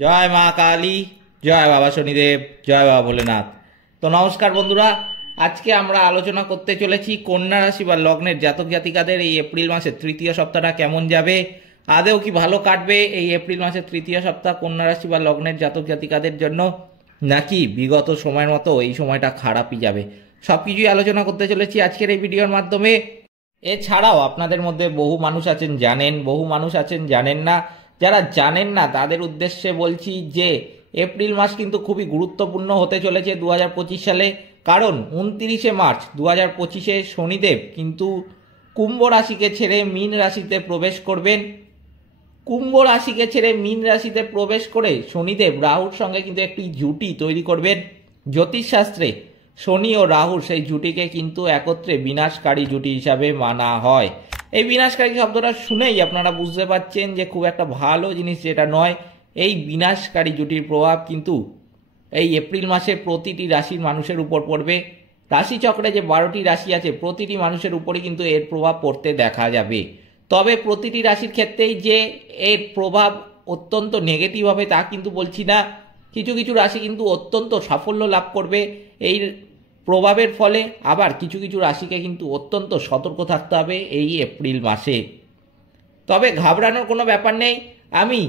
জয় মা কালী, জয় বাবা শনিদেব, জয় বাবা ভোলেনাথ। তো নমস্কার বন্ধুরা, আজকে আমরা আলোচনা করতে চলেছি কন্যা রাশি বা লগ্নের জাতক জাতিকাদের এই এপ্রিল মাসের তৃতীয় সপ্তাহটা কেমন যাবে, আদেও কি ভালো কাটবে এই এপ্রিল মাসের তৃতীয় সপ্তাহ কন্যা রাশি বা লগ্নের জাতক জাতিকাদের জন্য, নাকি বিগত সময়ের মতো এই সময়টা খারাপই যাবে, সব কিছুই আলোচনা করতে চলেছি আজকের এই ভিডিওর মাধ্যমে। এছাড়াও আপনাদের মধ্যে বহু মানুষ আছেন জানেন, বহু মানুষ আছেন জানেন না। যারা জানেন না তাদের উদ্দেশ্যে বলছি যে এপ্রিল মাস কিন্তু খুবই গুরুত্বপূর্ণ হতে চলেছে 2025 সালে। কারণ 29শে মার্চ 2025-এ শনিদেব কিন্তু কুম্ভ রাশিকে ছেড়ে মীন রাশিতে প্রবেশ করবেন। কুম্ভ রাশিকে ছেড়ে মীন রাশিতে প্রবেশ করে শনিদেব রাহুর সঙ্গে কিন্তু একটি জুটি তৈরি করবেন। জ্যোতিষশাস্ত্রে শনি ও রাহুর সেই জুটিকে কিন্তু একত্রে বিনাশকারী জুটি হিসাবে মানা হয়। এই বিনাশকারী শব্দটা শুনেই আপনারা বুঝতে পারছেন যে খুব একটা ভালো জিনিস যেটা নয়। এই বিনাশকারী জুটির প্রভাব কিন্তু এই এপ্রিল মাসে প্রতিটি রাশির মানুষের উপর পড়বে। রাশিচক্রে যে 12টি রাশি আছে প্রতিটি মানুষের উপরই কিন্তু এর প্রভাব পড়তে দেখা যাবে। তবে প্রতিটি রাশির ক্ষেত্রেই যে এর প্রভাব অত্যন্ত নেগেটিভ হবে তা কিন্তু বলছি না। কিছু কিছু রাশি কিন্তু অত্যন্ত সাফল্য লাভ করবে এই প্রভাবের ফলে, আবার কিছু কিছু রাশিকে কিন্তু অত্যন্ত সতর্ক থাকতে হবে এই এপ্রিল মাসে। তবে ঘাবড়ানোর কোনো ব্যাপার নেই। আমি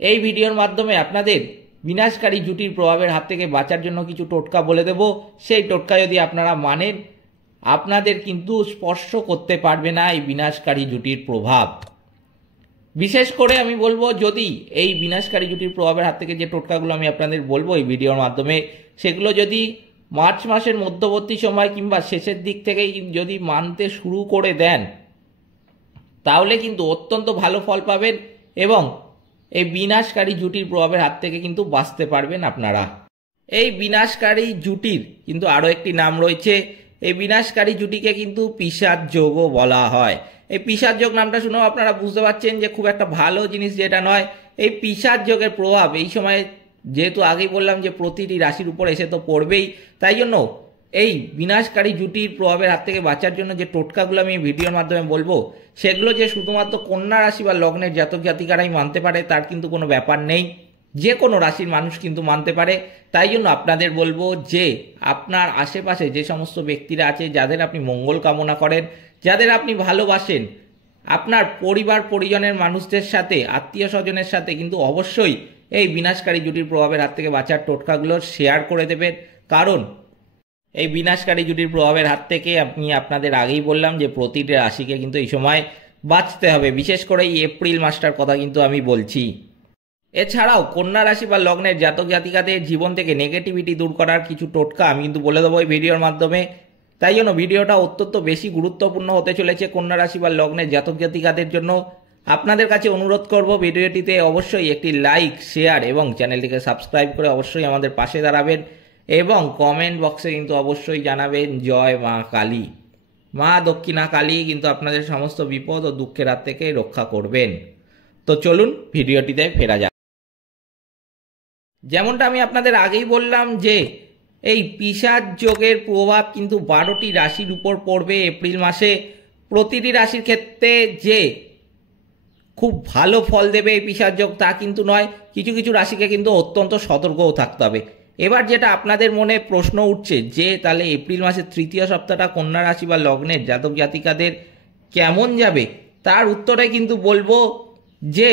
এই ভিডিওর মাধ্যমে আপনাদের বিনাশকারী জুটির প্রভাবের হাত থেকে বাঁচার জন্য কিছু টোটকা বলে দেব। সেই টোটকা যদি আপনারা মানেন আপনাদের কিন্তু স্পর্শ করতে পারবে না এই বিনাশকারী জুটির প্রভাব। বিশেষ করে আমি বলবো, যদি এই বিনাশকারী জুটির প্রভাবের হাত থেকে যে টোটকাগুলো আমি আপনাদের বলবো এই ভিডিওর মাধ্যমে, সেগুলো যদি মার্চ মাসের মধ্যবর্তী সময় কিংবা শেষের দিক থেকেই যদি মানতে শুরু করে দেন তাহলে কিন্তু অত্যন্ত ভালো ফল পাবেন এবং এই বিনাশকারী জুটির প্রভাবের হাত থেকে কিন্তু বাঁচতে পারবেন আপনারা। এই বিনাশকারী জুটির কিন্তু আরও একটি নাম রয়েছে। এই বিনাশকারী জুটিকে কিন্তু পিশাচ যোগও বলা হয়। এই পিশাচ যোগ নামটা শুনেও আপনারা বুঝতে পারছেন যে খুব একটা ভালো জিনিস যেটা নয়। এই পিশাচ যোগের প্রভাব এই সময় যেহেতু আগেই বললাম যে প্রতিটি রাশির উপর এসে তো পড়বেই, তাই জন্য এই বিনাশকারী জুটির প্রভাবের হাত থেকে বাঁচার জন্য যে টোটকাগুলো আমি ভিডিওর মাধ্যমে বলবো সেগুলো যে শুধুমাত্র কন্যা রাশি বা লগ্নের জাতক জাতিকারাই মানতে পারে তার কিন্তু কোনো ব্যাপার নেই। যে কোনো রাশির মানুষ কিন্তু মানতে পারে। তাই জন্য আপনাদের বলবো যে আপনার আশেপাশে যে সমস্ত ব্যক্তিরা আছে যাদের আপনি মঙ্গল কামনা করেন, যাদের আপনি ভালোবাসেন, আপনার পরিবার পরিজনের মানুষদের সাথে, আত্মীয় স্বজনের সাথে কিন্তু অবশ্যই এই বিনাশকারী জুটির প্রভাবের হাত থেকে বাঁচার টোটকাগুলো শেয়ার করে দেবেন। কারণ এই বিনাশকারী জুটির প্রভাবের হাত থেকে আমি আপনাদের আগেই বললাম যে প্রতিটি রাশিকে কিন্তু এই সময় বাঁচতে হবে। বিশেষ করে এই এপ্রিল মাসটার কথা কিন্তু আমি বলছি। এছাড়াও কন্যা রাশি বা লগ্নের জাতক জাতিকাদের জীবন থেকে নেগেটিভিটি দূর করার কিছু টোটকা আমি কিন্তু বলে দেবো এই ভিডিওর মাধ্যমে। তাই জন্য ভিডিওটা অত্যন্ত বেশি গুরুত্বপূর্ণ হতে চলেছে কন্যা রাশি বা লগ্নের জাতক জাতিকাদের জন্য। আপনাদের কাছে অনুরোধ করব ভিডিওটিতে অবশ্যই একটি লাইক, শেয়ার এবং চ্যানেলটিকে সাবস্ক্রাইব করে অবশ্যই আমাদের পাশে দাঁড়াবেন এবং কমেন্ট বক্সে কিন্তু অবশ্যই জানাবেন জয় মা কালী। মা দক্ষিণা কালী কিন্তু আপনাদের সমস্ত বিপদ ও দুঃখের হাত থেকে রক্ষা করবেন। তো চলুন ভিডিওটিতে ফেরা যাক। যেমনটা আমি আপনাদের আগেই বললাম যে এই পিশাচ যোগের প্রভাব কিন্তু 12টি রাশির উপর পড়বে এপ্রিল মাসে। প্রতিটি রাশির ক্ষেত্রে যে খুব ভালো ফল দেবে এই পিশাচ যোগ তা কিন্তু নয়। কিছু কিছু রাশিকে কিন্তু অত্যন্ত সতর্কও থাকতে হবে। এবার যেটা আপনাদের মনে প্রশ্ন উঠছে যে তাহলে এপ্রিল মাসের তৃতীয় সপ্তাহটা কন্যা রাশি বা লগ্নের জাতক জাতিকাদের কেমন যাবে, তার উত্তরে কিন্তু বলবো যে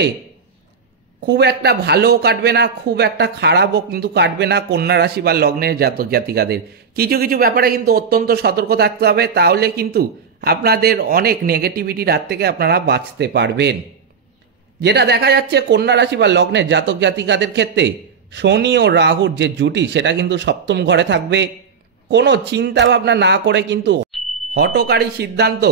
খুব একটা ভালোও কাটবে না, খুব একটা খারাপও কিন্তু কাটবে না কন্যা রাশি বা লগ্নের জাতক জাতিকাদের। কিছু কিছু ব্যাপারে কিন্তু অত্যন্ত সতর্ক থাকতে হবে, তাহলে কিন্তু আপনাদের অনেক নেগেটিভিটির হাত থেকে আপনারা বাঁচতে পারবেন। যেটা দেখা যাচ্ছে কন্যা রাশি বা লগ্নের জাতক জাতিকাদের ক্ষেত্রে শনি ও রাহুর যে জুটি সেটা কিন্তু সপ্তম ঘরে থাকবে। কোনো চিন্তা ভাবনা না করে কিন্তু হঠকারী সিদ্ধান্ত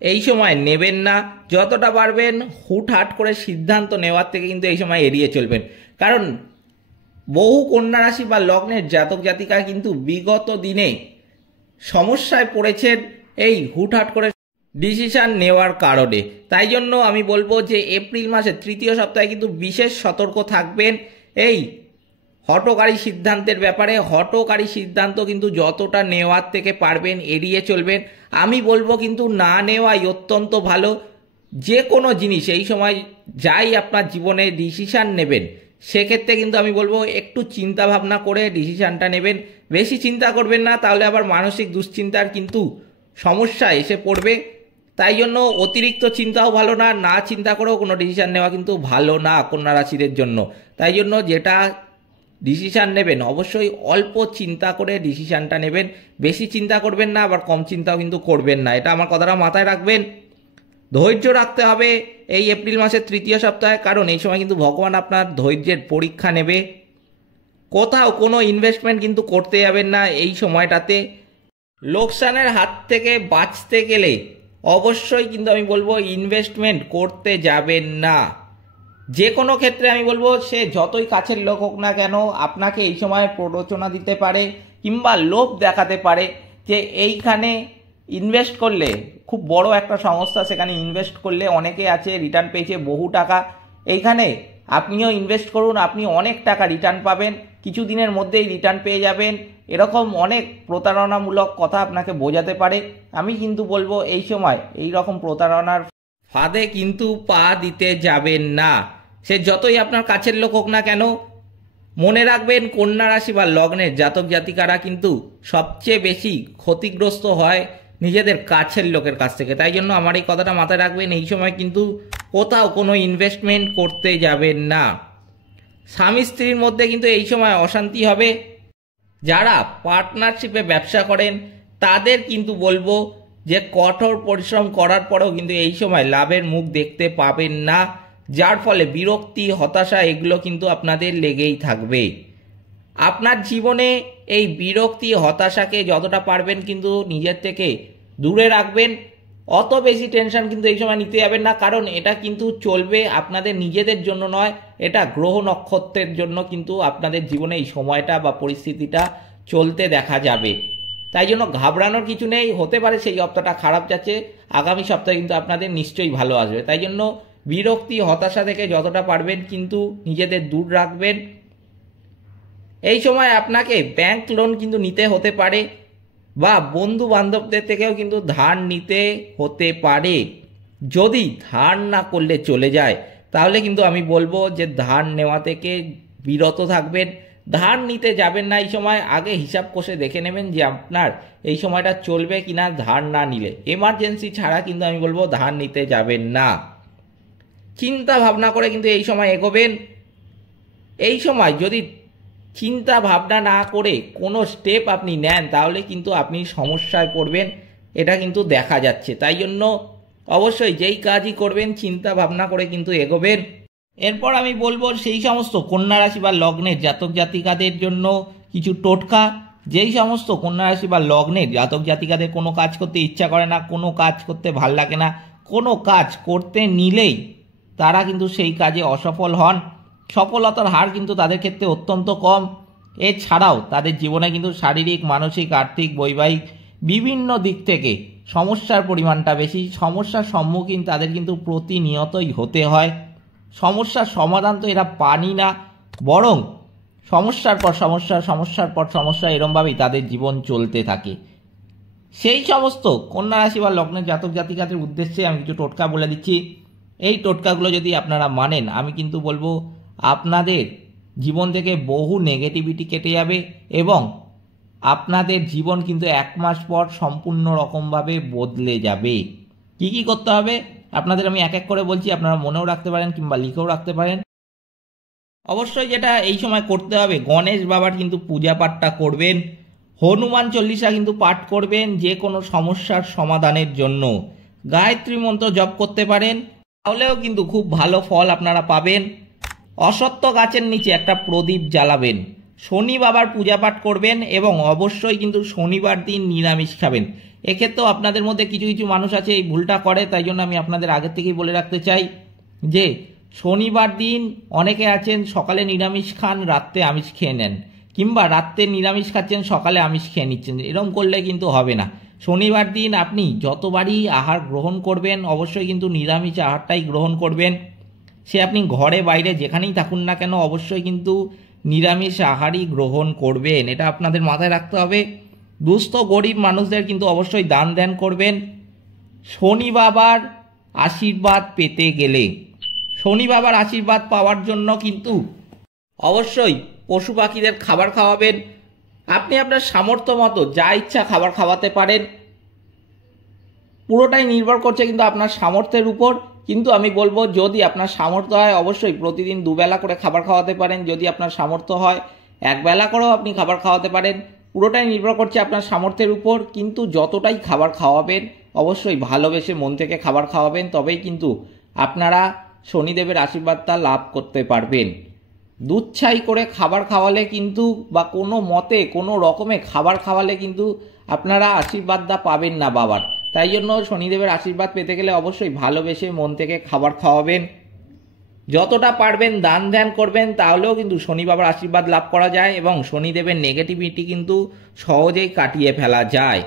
এই সময় নেবেন না। যতটা পারবেন হুটহাট করে সিদ্ধান্ত নেওয়ার থেকে কিন্তু এই সময় এড়িয়ে চলবেন। কারণ বহু কন্যা রাশি বা লগ্নের জাতক জাতিকা কিন্তু বিগত দিনে সমস্যায় পড়েছেন এই হুটহাট করে ডিসিশন নেওয়ার কারণে। তাই জন্য আমি বলবো যে এপ্রিল মাসের তৃতীয় সপ্তাহে কিন্তু বিশেষ সতর্ক থাকবেন এই হঠকারী সিদ্ধান্তের ব্যাপারে। হঠকারী সিদ্ধান্ত কিন্তু যতটা নেওয়ার থেকে পারবেন এড়িয়ে চলবেন। আমি বলবো কিন্তু না নেওয়াই অত্যন্ত ভালো। যে কোনো জিনিস এই সময় যাই আপনার জীবনে ডিসিশন নেবেন সেক্ষেত্রে কিন্তু আমি বলবো একটু চিন্তা ভাবনা করে ডিসিশানটা নেবেন। বেশি চিন্তা করবেন না, তাহলে আবার মানসিক দুশ্চিন্তার কিন্তু সমস্যা এসে পড়বে। তাই জন্য অতিরিক্ত চিন্তাও ভালো না, না চিন্তা করেও কোনো ডিসিশান নেওয়া কিন্তু ভালো না কন্যা রাশিদের জন্য। তাই জন্য যেটা ডিসিশান নেবেন অবশ্যই অল্প চিন্তা করে ডিসিশানটা নেবেন। বেশি চিন্তা করবেন না, আবার কম চিন্তাও কিন্তু করবেন না। এটা আমার কথাটা মাথায় রাখবেন। ধৈর্য রাখতে হবে এই এপ্রিল মাসের তৃতীয় সপ্তাহে, কারণ এই সময় কিন্তু ভগবান আপনার ধৈর্যের পরীক্ষা নেবে। কোথাও কোনো ইনভেস্টমেন্ট কিন্তু করতে যাবেন না এই সময়টাতে। লোকসানের হাত থেকে বাঁচতে গেলে অবশ্যই কিন্তু আমি বলবো ইনভেস্টমেন্ট করতে যাবেন না। যে কোনো ক্ষেত্রে আমি বলবো সে যতই কাছের লোক হোক না কেন, আপনাকে এই সময় প্ররোচনা দিতে পারে কিংবা লোভ দেখাতে পারে যে এইখানে ইনভেস্ট করলে খুব বড় একটা সংস্থা, সেখানে ইনভেস্ট করলে অনেকে আছে রিটার্ন পেয়েছে বহু টাকা, এইখানে আপনিও ইনভেস্ট করুন, আপনি অনেক টাকা রিটার্ন পাবেন, কিছু দিনের মধ্যেই রিটার্ন পেয়ে যাবেন। এরকম অনেক প্রতারণামূলক কথা আপনাকে বোঝাতে পারে। আমি কিন্তু বলবো এই সময় এই রকম প্রতারণার ফাঁদে কিন্তু পা দিতে যাবেন না, সে যতই আপনার কাছের লোক হোক না কেন। মনে রাখবেন কন্যা রাশি বা লগ্নের জাতক জাতিকারা কিন্তু সবচেয়ে বেশি ক্ষতিগ্রস্ত হয় নিজেদের কাছের লোকের কাছ থেকে। তাই জন্য আমার এই কথাটা মাথায় রাখবেন, এই সময় কিন্তু কোথাও কোনো ইনভেস্টমেন্ট করতে যাবেন না। স্বামী স্ত্রীর মধ্যে কিন্তু এই সময় অশান্তি হবে। যারা পার্টনারশিপে ব্যবসা করেন তাদের কিন্তু বলবো যে কঠোর পরিশ্রম করার পরেও কিন্তু এই সময় লাভের মুখ দেখতে পাবেন না, যার ফলে বিরক্তি হতাশা এগুলো কিন্তু আপনাদের লেগেই থাকবে। আপনার জীবনে এই বিরক্তি হতাশাকে যতটা পারবেন কিন্তু নিজের থেকে দূরে রাখবেন। অত বেশি টেনশন কিন্তু এই সময় নিতে যাবেন না, কারণ এটা কিন্তু চলবে আপনাদের নিজেদের জন্য নয়, এটা গ্রহ নক্ষত্রের জন্য কিন্তু আপনাদের জীবনে এই সময়টা বা পরিস্থিতিটা চলতে দেখা যাবে। তাই জন্য ঘাবড়ানোর কিছু নেই। হতে পারে সেই সপ্তাহটা খারাপ যাচ্ছে, আগামী সপ্তাহে কিন্তু আপনাদের নিশ্চয়ই ভালো আসবে। তাই জন্য বিরক্তি হতাশা থেকে যতটা পারবেন কিন্তু নিজেদের দূর রাখবেন। এই সময় আপনাকে ব্যাংক লোন কিন্তু নিতে হতে পারে, বা বন্ধু বান্ধবদের থেকেও কিন্তু ধার নিতে হতে পারে। যদি ধার না করলে চলে যায় তাহলে কিন্তু আমি বলবো যে ধার নেওয়া থেকে বিরত থাকবেন। ধার নিতে যাবেন না এই সময়, আগে হিসাব কষে দেখে নেবেন যে আপনার এই সময়টা চলবে কিনা। ধার না নিলে, এমার্জেন্সি ছাড়া কিন্তু আমি বলবো ধার নিতে যাবেন না। চিন্তা ভাবনা করে কিন্তু এই সময় এগোবেন। এই সময় যদি চিন্তা ভাবনা না করে কোনো স্টেপ আপনি নেন তাহলে কিন্তু আপনি সমস্যায় পড়বেন, এটা কিন্তু দেখা যাচ্ছে। তাই জন্য অবশ্যই যেই কাজই করবেন চিন্তা ভাবনা করে কিন্তু এগোবেন। এরপর আমি বলবো সেই সমস্ত কন্যা রাশি বা লগ্নের জাতক জাতিকাদের জন্য কিছু টোটকা। যেই সমস্ত কন্যা রাশি বা লগ্নের জাতক জাতিকাদের কোনো কাজ করতে ইচ্ছা করে না, কোনো কাজ করতে ভাল লাগে না, কোনো কাজ করতে নিলেই তারা কিন্তু সেই কাজে অসফল হন, সফলতার হার কিন্তু তাদের ক্ষেত্রে অত্যন্ত কম। এছাড়াও তাদের জীবনে কিন্তু শারীরিক, মানসিক, আর্থিক, বৈবাহিক বিভিন্ন দিক থেকে সমস্যার পরিমাণটা বেশি। সমস্যার সম্মুখীন তাদের কিন্তু প্রতিনিয়তই হতে হয়। সমস্যার সমাধান তো এরা পানি না, বরং সমস্যার পর সমস্যা, সমস্যার পর সমস্যা, এরমভাবেই তাদের জীবন চলতে থাকে। সেই সমস্ত কন্যা রাশি বা লগ্নের জাতক জাতিকাদের উদ্দেশ্যে আমি কিছু টোটকা বলে দিচ্ছি। এই টোটকাগুলো যদি আপনারা মানেন আমি কিন্তু বলবো আপনাদের জীবন থেকে বহু নেগেটিভিটি কেটে যাবে এবং আপনাদের জীবন কিন্তু 1 মাস পর সম্পূর্ণ রকমভাবে বদলে যাবে। কি কি করতে হবে আপনাদের আমি এক এক করে বলছি, আপনারা মনেও রাখতে পারেন কিংবা লিখেও রাখতে পারেন। অবশ্যই যেটা এই সময় করতে হবে, গণেশ বাবার কিন্তু পূজা পাঠটা করবেন, হনুমান চল্লিশা কিন্তু পাঠ করবেন যে কোনো সমস্যার সমাধানের জন্য। গায়ত্রী মন্ত্র জপ করতে পারেন, তাহলেও কিন্তু খুব ভালো ফল আপনারা পাবেন। অশ্বত্থ গাছের নিচে একটা প্রদীপ জ্বালাবেন, শনি বাবার পূজা পাঠ করবেন এবং অবশ্যই কিন্তু শনিবার দিন নিরামিষ খাবেন। এক্ষেত্রেও আপনাদের মধ্যে কিছু কিছু মানুষ আছে এই ভুলটা করে, তাই জন্য আমি আপনাদের আগের থেকেই বলে রাখতে চাই যে শনিবার দিন অনেকে আছেন সকালে নিরামিষ খান, রাত্রে আমিষ খেয়ে নেন, কিংবা রাত্রে নিরামিষ খাচ্ছেন সকালে আমিষ খেয়ে নিচ্ছেন। এরকম করলে কিন্তু হবে না। শনিবার দিন আপনি যতবারই আহার গ্রহণ করবেন অবশ্যই কিন্তু নিরামিষ আহারটাই গ্রহণ করবেন। সে আপনি ঘরে বাইরে যেখানেই থাকুন না কেন অবশ্যই কিন্তু নিরামিষ আহারই গ্রহণ করবেন, এটা আপনাদের মাথায় রাখতে হবে। দুস্থ গরিব মানুষদের কিন্তু অবশ্যই দান ধ্যান করবেন। শনি বাবার আশীর্বাদ পেতে গেলে, শনি বাবার আশীর্বাদ পাওয়ার জন্য কিন্তু অবশ্যই পশু পাখিদের খাবার খাওয়াবেন। আপনি আপনার সামর্থ্য মতো যা ইচ্ছা খাবার খাওয়াতে পারেন, পুরোটাই নির্ভর করছে কিন্তু আপনার সামর্থ্যের উপর। কিন্তু আমি বলবো যদি আপনার সামর্থ্য হয় অবশ্যই প্রতিদিন দুবেলা করে খাবার খাওয়াতে পারেন, যদি আপনার সামর্থ্য হয় একবেলা করেও আপনি খাবার খাওয়াতে পারেন, পুরোটাই নির্ভর করছে আপনার সামর্থ্যের উপর। কিন্তু যতটাই খাবার খাওয়াবেন অবশ্যই ভালোবেসে মন থেকে খাবার খাওয়াবেন, তবেই কিন্তু আপনারা শনিদেবের আশীর্বাদটা লাভ করতে পারবেন। দুধছাই করে খাবার খাওয়ালে কিন্তু বা কোনো মতে কোনো রকমে খাবার খাওয়ালে কিন্তু আপনারা আশীর্বাদটা পাবেন না বাবার। তাই জন্য শনিদেবের আশীর্বাদ পেতে গেলে অবশ্যই ভালোবেসে মন থেকে খাবার খাওয়াবেন। যতটা পারবেন দান ধ্যান করবেন, তাহলেও কিন্তু শনি বাবার আশীর্বাদ লাভ করা যায় এবং শনিদেবের নেগেটিভিটি কিন্তু সহজেই কাটিয়ে ফেলা যায়।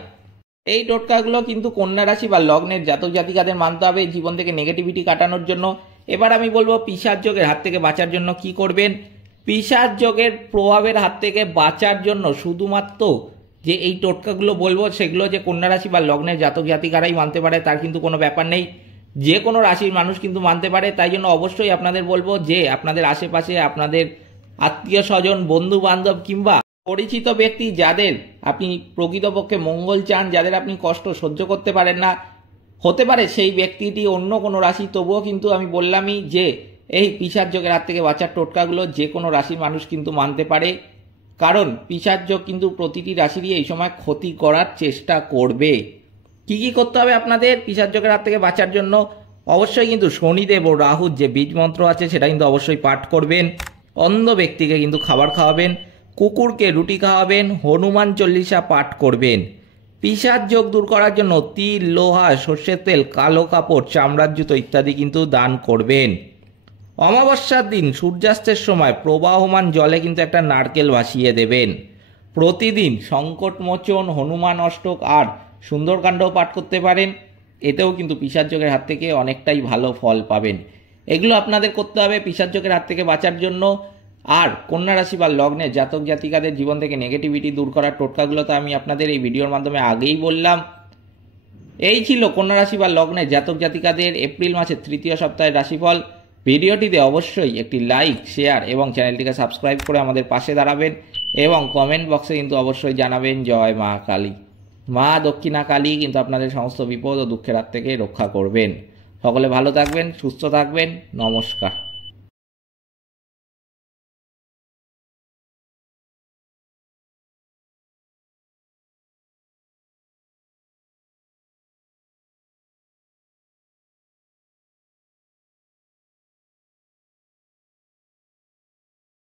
এই টোটকাগুলো কিন্তু কন্যা রাশি বা লগ্নের জাতক জাতিকাদের মানতে হবে জীবন থেকে নেগেটিভিটি কাটানোর জন্য। এবার আমি বলবো পিশাচ যোগের হাত থেকে বাঁচার জন্য কি করবেন। পিশাচ যোগের প্রভাবের হাত থেকে বাঁচার জন্য শুধুমাত্র যে এই টোটকাগুলো বলবো সেগুলো যে কন্যা রাশি বা লগ্নের জাতক জাতিকারাই মানতে পারে তার কিন্তু কোনো ব্যাপার নেই, যে কোনো রাশির মানুষ কিন্তু মানতে পারে। তাই জন্য অবশ্যই আপনাদের বলবো যে আপনাদের আশেপাশে আপনাদের আত্মীয় স্বজন বন্ধু বান্ধব কিংবা পরিচিত ব্যক্তি যাদের আপনি প্রকৃতপক্ষে মঙ্গল চান, যাদের আপনি কষ্ট সহ্য করতে পারেন না, হতে পারে সেই ব্যক্তিটি অন্য কোনো রাশি, তবুও কিন্তু আমি বললামই যে এই পিশাচ যোগের হাত থেকে বাঁচার টোটকাগুলো যে কোনো রাশির মানুষ কিন্তু মানতে পারে। কারণ পিশাচ যোগ কিন্তু প্রতিটি রাশিরই এই সময় ক্ষতি করার চেষ্টা করবে। কি কি করতে হবে আপনাদের পিশাচ যোগের হাত থেকে বাঁচার জন্য? অবশ্যই কিন্তু শনিদেব ও রাহুর যে বীজ মন্ত্র আছে সেটা কিন্তু অবশ্যই পাঠ করবেন। অন্ধ ব্যক্তিকে কিন্তু খাবার খাওয়াবেন, কুকুরকে রুটি খাওয়াবেন, হনুমান চল্লিশা পাঠ করবেন। পিশাচ যোগ দূর করার জন্য তিল, লোহা, সর্ষের তেল, কালো কাপড়, চামড়ার জুতো ইত্যাদি কিন্তু দান করবেন। অমাবস্যার দিন সূর্যাস্তের সময় প্রবাহমান জলে কিন্তু একটা নারকেল ভাসিয়ে দেবেন। প্রতিদিন সংকটমোচন, হনুমান অষ্টক আর সুন্দরকাণ্ডও পাঠ করতে পারেন, এতেও কিন্তু পিশাচ যোগের হাত থেকে অনেকটাই ভালো ফল পাবেন। এগুলো আপনাদের করতে হবে পিশাচ যোগের হাত থেকে বাঁচার জন্য। আর কন্যা রাশি বা লগ্নের জাতক জাতিকাদের জীবন থেকে নেগেটিভিটি দূর করার টোটকাগুলো তো আমি আপনাদের এই ভিডিওর মাধ্যমে আগেই বললাম। এই ছিল কন্যা রাশি বা লগ্নের জাতক জাতিকাদের এপ্রিল মাসের তৃতীয় সপ্তাহের রাশিফল। ভিডিওটিতে অবশ্যই একটি লাইক, শেয়ার এবং চ্যানেলটিকে সাবস্ক্রাইব করে আমাদের পাশে দাঁড়াবেন এবং কমেন্ট বক্সে কিন্তু অবশ্যই জানাবেন জয় মা কালী। মা দক্ষিণা কালী কিন্তু আপনাদের সমস্ত বিপদ ও দুঃখের হাত থেকে রক্ষা করবেন। সকলে ভালো থাকবেন, সুস্থ থাকবেন। নমস্কার।